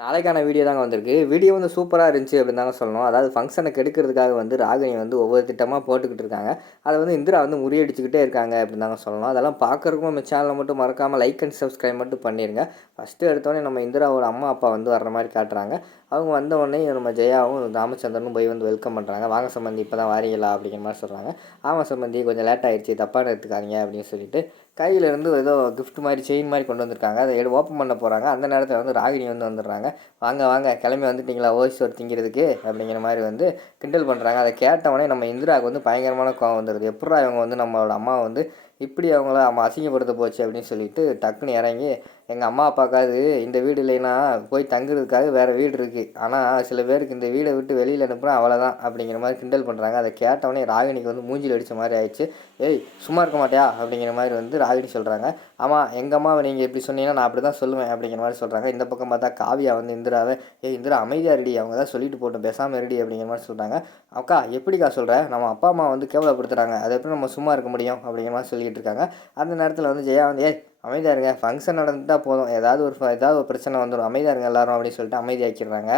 நாளைக்கான வீடியோ தாங்க வந்திருக்கு. வீடியோ வந்து சூப்பரா இருந்துச்சு அப்படின்னு தாங்க சொல்லணும். அதாவது ஃபங்ஷன கெடுக்கிறதுக்காக வந்து ராகினி வந்து ஒவ்வொரு திட்டமா போட்டுக்கிட்டு இருக்காங்க. அத வந்து இந்திரா வந்து முறியடிச்சுக்கிட்டே இருக்காங்க அப்படின்னு தாங்க சொல்லணும். அதெல்லாம் பார்க்கறதுக்கும் நம்ம சேனல மட்டும் மறக்காம லைக் அண்ட் சப்ஸ்கிரைப் மட்டும் பண்ணிருங்க. ஃபர்ஸ்ட்டு எடுத்தோனே நம்ம இந்திராவோட அம்மா, அப்பா வந்து வர்ற மாரி காட்டுறாங்க. அவங்க வந்த உடனே நம்ம ஜெயாவும், ராமச்சந்திரனும் போய் வந்து வெல்கம் பண்ணுறாங்க. வாங்க சம்பந்தி இப்போ தான் வாரீங்களா அப்படிங்கிற மாதிரி சொல்கிறாங்க. ஆமாம் சம்பந்தி கொஞ்சம் லேட் ஆகிடுச்சு தப்பான எடுத்துக்காதீங்க அப்படின்னு சொல்லிட்டு கையிலேருந்து ஏதோ கிஃப்ட் மாதிரி செயின் மாதிரி கொண்டு வந்திருக்காங்க. அதை ஓப்பன் பண்ண போகிறாங்க. அந்த நேரத்தில் வந்து ராகினி வந்து வந்துடுறாங்க. வாங்க வாங்க கிளம்பி வந்துட்டிங்களா ஓய்ஸ்வர் திங்கிறதுக்கு அப்படிங்கிற மாதிரி வந்து கிண்டல் பண்ணுறாங்க. அதை கேட்டவொடனே நம்ம இந்திராவுக்கு வந்து பயங்கரமான கோவம் வந்துடுது. எப்பட்றா இவங்க வந்து நம்மளோட அம்மாவை வந்து இப்படி அவங்கள அசிங்கப்படுத்த போச்சு அப்படின்னு சொல்லிட்டு டக்குன்னு இறங்கி எங்கள் அம்மா அப்பாவுக்காவது இந்த வீடு இல்லைன்னா போய் தங்குறதுக்காக வேறு வீடு இருக்குது. ஆனால் சில பேருக்கு இந்த வீடை விட்டு வெளியில் அனுப்புனா அவ்வளோதான் அப்படிங்கிற மாதிரி கிண்டல் பண்ணுறாங்க. அதை கேட்டவொடனே ராகினிக்கு வந்து மூஞ்சில் அடித்த மாதிரி ஆயிடுச்சு. ஏய் சும்மா இருக்க மாட்டியா அப்படிங்கிற மாதிரி வந்து ராகினி சொல்கிறாங்க. ஆமாம் எங்கள் அம்மாவை நீங்கள் இப்படி சொன்னீங்கன்னா நான் அப்படி தான் சொல்லுவேன் அப்படிங்கிற மாதிரி சொல்கிறாங்க. இந்த பக்கம் பார்த்தா காவியா வந்து இந்திராவை இந்திரா அமைதியாக ரெடி அவங்க தான் சொல்லிட்டு போட்டோம் பேசாமல் ரெடி அப்படிங்கிற மாதிரி சொல்கிறாங்க. அக்கா எப்படிக்கா சொல்கிற நம்ம அப்பா அம்மா வந்து கேவலப்படுத்துகிறாங்க அதை எப்படி நம்ம சும்மா இருக்க முடியும் அப்படிங்கிற மாதிரி சொல்லிகிட்டு இருக்காங்க. அந்த நேரத்தில் வந்து ஜெயா வந்து அமைதியாக இருங்க ஃபங்க்ஷன் நடந்துட்டால் போதும் ஏதாவது ஒரு பிரச்சனை வந்துடும் அமைதியாக இருங்க எல்லாரும் அப்படின்னு சொல்லிட்டு அமைதியாக்கிடுறாங்க.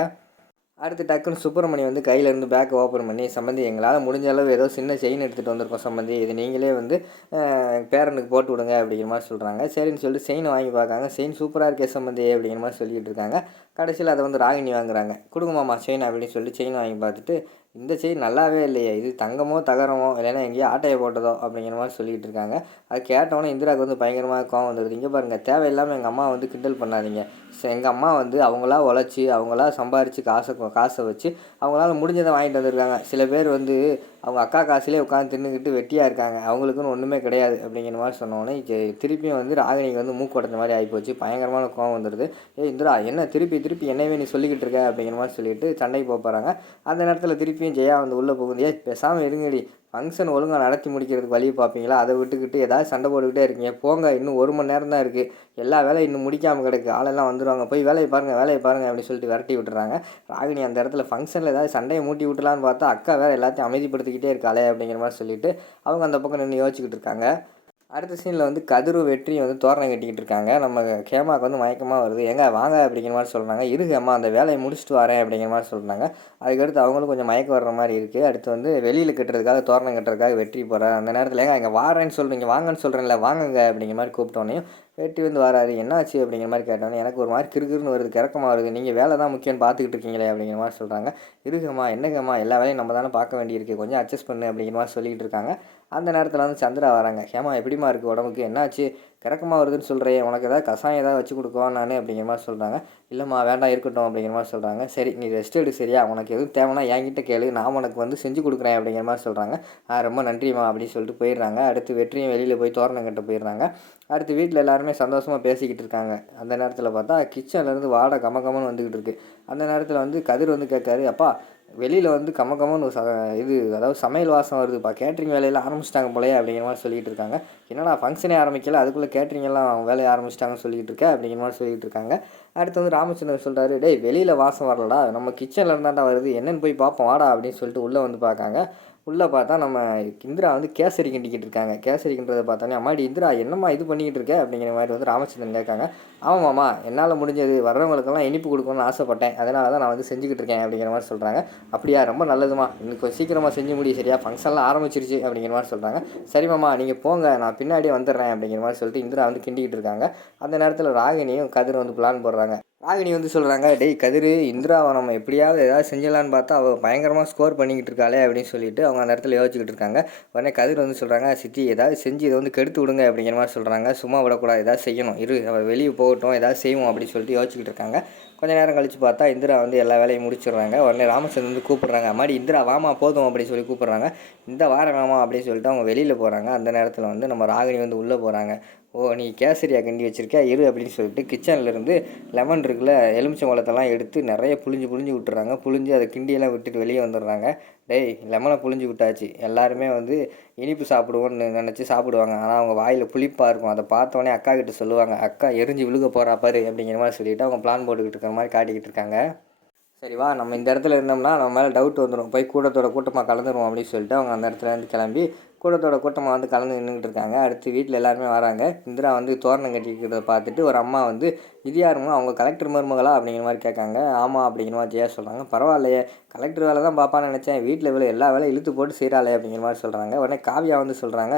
அடுத்து டக்குன்னு சுப்பிரமணி வந்து கையிலேருந்து பேக்கை ஓப்பன் பண்ணி சம்பந்தி எங்களால் முடிஞ்ச அளவு ஏதோ சின்ன செயின் எடுத்துகிட்டு வந்திருக்கோம் சம்பந்தி இது நீங்களே வந்து பேரனுக்கு போட்டு விடுங்க அப்படிங்கிற மாதிரி சொல்கிறாங்க. சரின்னு சொல்லிட்டு செயின் வாங்கி பார்க்காங்க. செயின் சூப்பராக இருக்கே சம்பந்தி அப்படிங்கிற மாதிரி சொல்லிகிட்டு இருக்காங்க. கடைசியில் அதை வந்து ராகினி வாங்குறாங்க. கொடுங்கம்மா செயின் அப்படின்னு சொல்லிட்டு செயின் வாங்கி பார்த்துட்டு இந்த செயின் நல்லாவே இல்லையே இது தங்கமோ தகரமோ இல்லைன்னா எங்கேயோ ஆட்டையை போட்டதோ அப்படிங்கிற மாதிரி சொல்லிகிட்டு இருக்காங்க. அது கேட்டவொன்னே இந்திராவுக்கு வந்து பயங்கரமாக கோவம் வந்துடுது. இங்கே பாருங்கள் தேவையில்லாமல் எங்கள் அம்மா வந்து கிண்டல் பண்ணாதீங்க. எங்கள் அம்மா வந்து அவங்களா உழைச்சி அவங்களா சம்பாரித்து காசை வச்சு அவங்களால முடிஞ்சதை வாங்கிட்டு வந்திருக்காங்க. சில பேர் வந்து அவங்க அக்கா காசுலேயே உட்காந்து தின்னுக்கிட்டு வெட்டியாக இருக்காங்க. அவங்களுக்குன்னு ஒன்றுமே கிடையாது அப்படிங்கிற மாதிரி சொன்னோன்னே திருப்பியும் வந்து ராகினிக்கு வந்து மூக்கு உடைஞ்ச மாதிரி ஆகிப்போச்சு. பயங்கரமான கோவம் வந்துடுது. இந்திரா என்ன திருப்பி என்னவே நீ சொல்லிக்கிட்டு இருக்க அப்படிங்கிற மாதிரி சொல்லிட்டு சண்டைக்கு போகிறாங்க. அந்த நேரத்தில் திருப்பியும் ஜெயா வந்து உள்ளே போகுது. பேசாமல் இருங்கடி ஃபங்க்ஷன் ஒழுங்காக நடத்தி முடிக்கிறதுக்கு வழியை பார்ப்பீங்களா அதை விட்டுக்கிட்டு ஏதாவது சண்டை போட்டுக்கிட்டே இருக்கீங்க போங்க இன்னும் 1 மணி நேரம் தான் இருக்குது எல்லா வேலையும் இன்னும் முடிக்காமல் கிடக்கு ஆளெல்லாம் வந்துடுவாங்க போய் வேலையை பாருங்கள் அப்படின்னு சொல்லிட்டு விரட்டி விட்டுறாங்க. ராகினி அந்த இடத்துல ஃபங்க்ஷனில் ஏதாவது சண்டையை மூட்டி விட்டலான்னு பார்த்தா அக்கா வேறு எல்லாத்தையும் அமைதிப்படுத்திக்கிட்டே இருக்காளே அப்படிங்கிற மாதிரி சொல்லிட்டு அவங்க அந்த பக்கம் நின்று யோசிச்சுக்கிட்டு இருக்காங்க. அடுத்த சீனில் வந்து கதிரும் வெற்றியும் வந்து தோரணம் கட்டிக்கிட்டு இருக்காங்க. நம்ம கேமாவுக்கு வந்து மயக்கமாக வருது. எங்க வாங்க அப்படிங்கிற மாதிரி சொல்கிறாங்க. இருக்கு அம்மா அந்த வேலையை முடிச்சுட்டு வரேன் அப்படிங்கிற மாதிரி சொல்கிறாங்க. அதுக்கடுத்து அவங்களும் கொஞ்சம் மயக்கம் வர்ற மாதிரி இருக்குது. அடுத்து வந்து வெளியில் கட்டுறதுக்காக தோரணம் கட்டுறதுக்காக வெற்றி போகிறேன். அந்த நேரத்தில் இங்கே வாரேன்னு சொல்கிறீங்க வாங்கன்னு சொல்கிறேன்ல வாங்குங்க அப்படிங்கிற மாதிரி கூப்பிட்டோன்னே வெற்றி வந்து வராது. என்னாச்சு அப்படிங்கிற மாதிரி கேட்டோன்னே எனக்கு ஒரு மாதிரி கிறுகிறுன்னு வருது கிறக்கமாக வருது நீங்கள் வேலை தான் முக்கியம்னு பார்த்துக்கிட்டு இருக்கீங்களே அப்படிங்கிற மாதிரி சொல்கிறாங்க. இருக்குமா என்னங்கம்மா எல்லா வேலையும் நம்ம தானே பார்க்க வேண்டியிருக்கு கொஞ்சம் அட்ஜஸ்ட் பண்ணு அப்படிங்கிற மாதிரி சொல்லிகிட்டு இருக்காங்க. அந்த நேரத்தில் வந்து சந்திரா வராங்க. ஏமா எப்படிமா இருக்குது உடம்புக்கு என்னாச்சு கிறக்கமாக வருதுன்னு சொல்கிறேன் உனக்கு ஏதாவது கசாயம் ஏதாவது வச்சு கொடுக்குவான் நான் அப்படிங்கிற மாதிரி சொல்கிறாங்க. இல்லைம்மா வேண்டாம் இருக்கட்டும் அப்படிங்கிற மாதிரி சொல்கிறாங்க. சரி நீ ரெஸ்ட் எடு சரியா உனக்கு எதுவும் தேவைன்னா என்கிட்ட கேளு நான் உனக்கு வந்து செஞ்சு கொடுக்குறேன் அப்படிங்கிற மாதிரி சொல்கிறாங்க. ரொம்ப நன்றிம்மா அப்படின்னு சொல்லிட்டு போயிடுறாங்க. அடுத்து வெற்றியும் வெளியில் போய் தோரணம் கட்ட போயிடுறாங்க. அடுத்து வீட்டில் எல்லாருமே சந்தோஷமாக பேசிக்கிட்டு இருக்காங்க. அந்த நேரத்தில் பார்த்தா கிச்சன்லேருந்து வாடை கமகமன்னு வந்துக்கிட்டு இருக்குது. அந்த நேரத்தில் வந்து கதிர் வந்து கேட்காரு அப்பா வெளியில் வந்து கமகமன்னு அதாவது சமையல் வாசம் வருதுப்பா கேட்ரிங் வேலையெல்லாம் ஆரம்பிச்சிட்டாங்க போலையே அப்படிங்கிற மாதிரி சொல்லிகிட்டு இருக்காங்க. என்னடா ஃபங்க்ஷனே ஆரம்பிக்கல அதுக்குள்ளே கேட்ரிங் எல்லாம் வேலையை ஆரம்பிச்சிட்டாங்கன்னு சொல்லிகிட்டு இருக்க அப்படிங்கிற மாதிரி சொல்லிகிட்டு இருக்காங்க. அடுத்து வந்து ராமச்சந்திரன் சொல்கிறாரு டேய் வெளியில் வாசம் வரலடா நம்ம கிச்சனில் இருந்தாண்டா வருது என்னென்னு போய் பார்ப்போம் வாடா அப்படின்னு சொல்லிட்டு உள்ளே வந்து பார்க்காங்க. உள்ளே பார்த்தா நம்ம இந்திரா வந்து கேசரி கிண்டிக்கிட்டு இருக்காங்க. கேசரி கிண்டுறதை பார்த்தோன்னே அம்மாடி இந்திரா என்னம்மா இது பண்ணிக்கிட்டு இருக்க அப்படிங்கிற மாதிரி வந்து ராமச்சந்திரன் கேட்காங்க. ஆமாம்மா என்னால் முடிஞ்சது வர்றவங்களுக்கெல்லாம் இனிப்பு கொடுக்கணும்னு ஆசைப்பட்டேன் அதனால தான் நான் வந்து செஞ்சுக்கிட்டு இருக்கேன் அப்படிங்கிற மாதிரி சொல்கிறாங்க. அப்படியா ரொம்ப நல்லதுமா இன்னும் கொஞ்சம் சீக்கிரமாக செஞ்சு முடியும் சரியா ஃபங்க்ஷன்லாம் ஆரம்பிச்சிருச்சு அப்படிங்கிற மாதிரி சொல்கிறாங்க. சரிம்மா நீங்கள் போங்க நான் பின்னாடியே வந்துடுறேன் அப்படிங்கிற மாதிரி சொல்லிட்டு இந்திரா வந்து கிண்டிக்கிட்டு இருக்காங்க. அந்த நேரத்தில் ராகினியும் கதிர் வந்து பிளான் போடுறாங்க. ராகினி வந்து சொல்கிறாங்க டேய் கதிர் இந்திராவை நம்ம எப்படியாவது ஏதாவது செஞ்சலான்னு பார்த்தா அவள் பயங்கரமாக ஸ்கோர் பண்ணிக்கிட்டு இருக்காளே அப்படின்னு சொல்லிட்டு அவங்க அந்த இடத்துல யோசிச்சுக்கிட்டு இருக்காங்க. உடனே கதிர் வந்து சொல்கிறாங்க சித்தி ஏதாவது செஞ்சு இதை வந்து கெடுத்து விடுங்க அப்படிங்கிற மாதிரி சொல்கிறாங்க. சும்மா விடக்கூடாது ஏதாவது செய்யணும் அவள் வெளியே போகட்டும் ஏதாவது செய்வோம் அப்படின்னு சொல்லிட்டு யோசிச்சுக்கிட்டு இருக்காங்க. கொஞ்சம் நேரம் கழித்து பார்த்தா இந்திரா வந்து எல்லா வேலையும் முடிச்சிடுறாங்க. உடனே ராமச்சந்திரன் வந்து கூப்பிட்றாங்க அம்மாடி இந்திரா வாமா போதும் அப்படின்னு சொல்லி கூப்பிட்றாங்க. இந்த வாரம் வாமா அப்படின்னு சொல்லிட்டு அவங்க வெளியில் போகிறாங்க. அந்த நேரத்தில் வந்து நம்ம ராகினி வந்து உள்ளே போகிறாங்க. நீ கேசரியா கிண்டி வச்சுருக்க அப்படின்னு சொல்லிட்டு கிச்சன்லேருந்து லெமன் இருக்குல்ல எலுமிச்சம்பழத்தெல்லாம் எடுத்து நிறைய புழிஞ்சு விட்டுறாங்க. புழிஞ்சு அதை கிண்டியெல்லாம் விட்டுட்டு வெளியே வந்துடுறாங்க. டேய் லெமனை புழிஞ்சு விட்டாச்சு எல்லாருமே வந்து இனிப்பு சாப்பிடுவோன்னு நினச்சி சாப்பிடுவாங்க. ஆனால் அவங்க வாயில் புளிப்பாக இருக்கும். அதை பார்த்தோன்னே அக்கா கிட்ட சொல்லுவாங்க அக்கா எரிஞ்சு விழுக போகிறா பாரு அப்படிங்கிற மாதிரி சொல்லிவிட்டு அவங்க பிளான் போட்டுக்கிட்டு இருக்கிற மாதிரி காட்டிக்கிட்டு இருக்காங்க. சரி வா நம்ம இந்த இடத்துல இருந்தோம்னா நம்ம மேலே டவுட் வந்துடும், போய் கூட்டத்தோட கூட்டமாக கலந்துருவோம் அப்படின்னு சொல்லிட்டு அவங்க அந்த இடத்துலேருந்து கிளம்பி கூட்டத்தோட கூட்டமாக வந்து கலந்து நின்றுட்டு இருக்காங்க. அடுத்து வீட்டில் எல்லாருமே வராங்க. இந்திரா வந்து தோரணம் கட்டிக்கிறத பார்த்துட்டு ஒரு அம்மா வந்து இது யாருங்க அவங்க கலெக்டர் மருமகளா அப்படிங்கிற மாதிரி கேட்காங்க. ஆமாம் அப்படிங்கிற மாதிரி ஜெயா சொல்கிறாங்க. பரவாயில்லையே, கலெக்டர் வேலை தான் பார்ப்பான்னு நினச்சேன், வீட்டில் இவ்வளோ எல்லா வேலையும் இழுத்து போட்டு செய்கிறாளே அப்படிங்கிற மாதிரி சொல்கிறாங்க. உடனே காவியா வந்து சொல்கிறாங்க,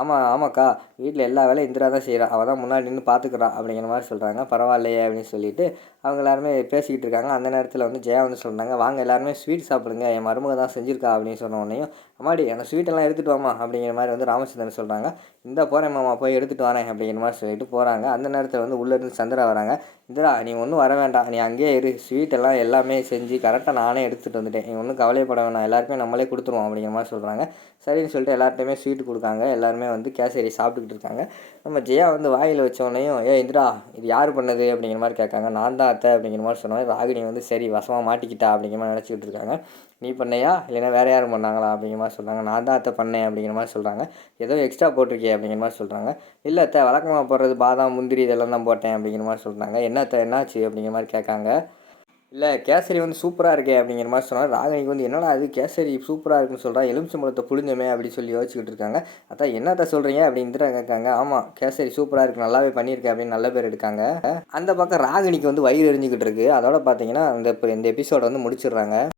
ஆமாக்கா, வீட்டில் எல்லா வேலையும் இந்திரா தான் செய்கிறா, அவள் தான் முன்னாடி நின்று பார்த்துக்குறா அப்படிங்கிற மாதிரி சொல்கிறாங்க. பரவாயில்லையே அப்படின்னு சொல்லிட்டு அவங்க எல்லாருமே பேசிக்கிட்டு இருக்காங்க. அந்த நேரத்தில் வந்து ஜெயா வந்து சொல்கிறாங்க, வாங்க எல்லாருமே ஸ்வீட் சாப்பிடுங்க, என் மருமக தான் செஞ்சுருக்கா அப்படின்னு சொன்ன உடனேயும், அம்மாடி அந்த ஸ்வீட்டெல்லாம் எடுத்துகிட்டு வாமா அப்படிங்கிற மாதிரி வந்து ராமச்சந்திரன் சொல்கிறாங்க. இந்த போகிறேன் மாமா, போய் எடுத்துகிட்டு வரேன் அப்படிங்கிற மாதிரி சொல்லிட்டு போகிறாங்க. அந்த நேரத்தில் வந்து உள்ளேருந்து சந்திரா வராங்க. இந்திரா நீ ஒன்றும் வர வேண்டாம், நீ அங்கேயே இரு, ஸ்வீட்டெல்லாம் எல்லாமே செஞ்சு கரெக்டாக நானே எடுத்துகிட்டு வந்துட்டேன், நீ ஒன்றும் கவலைப்பட வேணாம், எல்லாருக்குமே நம்மளே கொடுத்துருவோம் அப்படிங்கிற மாதிரி சொல்கிறாங்க. சரின்னு சொல்லிட்டு எல்லார்ட்டையுமே ஸ்வீட் கொடுக்காங்க. எல்லாருமே வந்து கேசரி சாப்பிட்டுக்கிட்டு இருக்காங்க. நம்ம ஜெயா வந்து வாயில் வச்சோடனையும், இந்திரா இது யார் பண்ணது அப்படிங்கிற மாதிரி கேட்காங்க. நான் தான் அத்தை அப்படிங்கிற மாதிரி சொன்னோன்னே ராகினி வந்து சரி வசமாக மாட்டிக்கிட்டா அப்படிங்கிற மாதிரி நினச்சிக்கிட்டு இருக்காங்க. நீ பண்ணையா இல்லைன்னா வேறு யாரும் பண்ணாங்களா அப்படிங்கிற மாதிரி சொல்கிறாங்க. நான் தான் அத்தை பண்ணேன் அப்படிங்கிற மாதிரி சொல்கிறாங்க. ஏதோ எக்ஸ்ட்ரா போட்டிருக்கே அப்படிங்கிற மாதிரி சொல்கிறாங்க. இல்லை அத்தை, வழக்கமாக போடுறது பாதாம் முந்திரி இதெல்லாம் தான் போட்டேன் அப்படிங்கிற மாதிரி சொல்கிறாங்க. என்ன அத்தை என்னாச்சு அப்படிங்கிற மாதிரி கேட்காங்க. இல்லை கேசரி வந்து சூப்பராக இருக்கே அப்படிங்கிற மாதிரி சொன்னாங்க. ராகினிக்கு வந்து என்னடா அது கேசரி சூப்பராக இருக்குன்னு சொல்கிறா, எலுமிச்சம்பழத்தை புளிஞ்சமே அப்படின்னு சொல்லி யோசிச்சுக்கிட்டு இருக்காங்க. அதான் என்னத்த சொல்கிறீங்க அப்படின்ட்டு கேட்காங்க. ஆமாம் கேசரி சூப்பராக இருக்குது, நல்லாவே பண்ணியிருக்கேன் அப்படின்னு நல்ல பேர் எடுக்காங்க. அந்த பக்கம் ராகினிக்கு வந்து வயிறு எரிஞ்சுக்கிட்டு இருக்குது. அதோட பார்த்தீங்கன்னா இந்த எபிசோட வந்து முடிச்சிடுறாங்க.